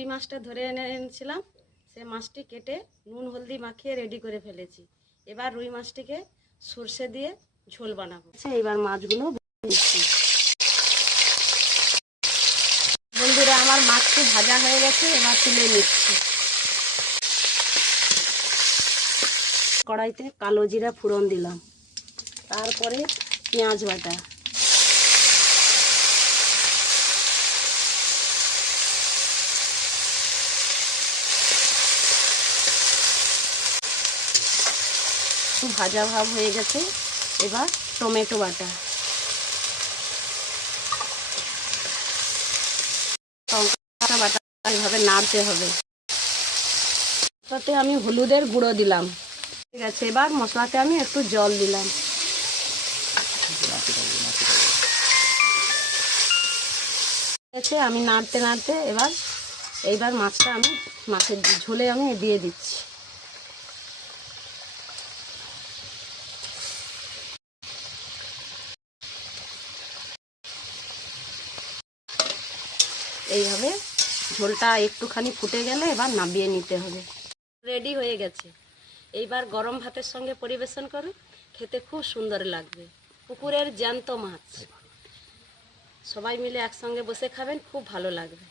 রুই মাছটা ধরে এনেছিলাম, সে মাছটি কেটে নুন হলদি মাখিয়ে রেডি করে ফেলেছি। এবার রুই মাছটিকে সর্ষে দিয়ে ঝোল বানাবো। এবার মাছগুলো দিচ্ছি। বন্ধুরা, আমার মাছটি ভাজা হয়ে গেছে, এবার তুলে নিচ্ছি। কড়াইতে কালো জিরা ফোড়ন দিলাম, তারপরে পেঁয়াজ বাটা, একটু ভাজা ভাব হয়ে গেছে। এবার টমেটো বাটা, লঙ্কা বাটা, এইভাবে নাড়তে হবে। তাতে আমি হলুদের গুঁড়ো দিলাম। ঠিক আছে, এবার মশলাতে আমি একটু জল দিলাম। আমি নাড়তে নাড়তে এইবার মাছটা আমি মাছের ঝোলে আমি দিয়ে দিচ্ছি। এইভাবে ঝোলটা একটুখানি ফুটে গেলে এবার নামিয়ে নিতে হবে। রেডি হয়ে গেছে। এইবার গরম ভাতের সঙ্গে পরিবেশন করুন, খেতে খুব সুন্দর লাগবে। পুকুরের জ্যান্ত মাছ, সবাই মিলে একসঙ্গে বসে খাবেন, খুব ভালো লাগবে।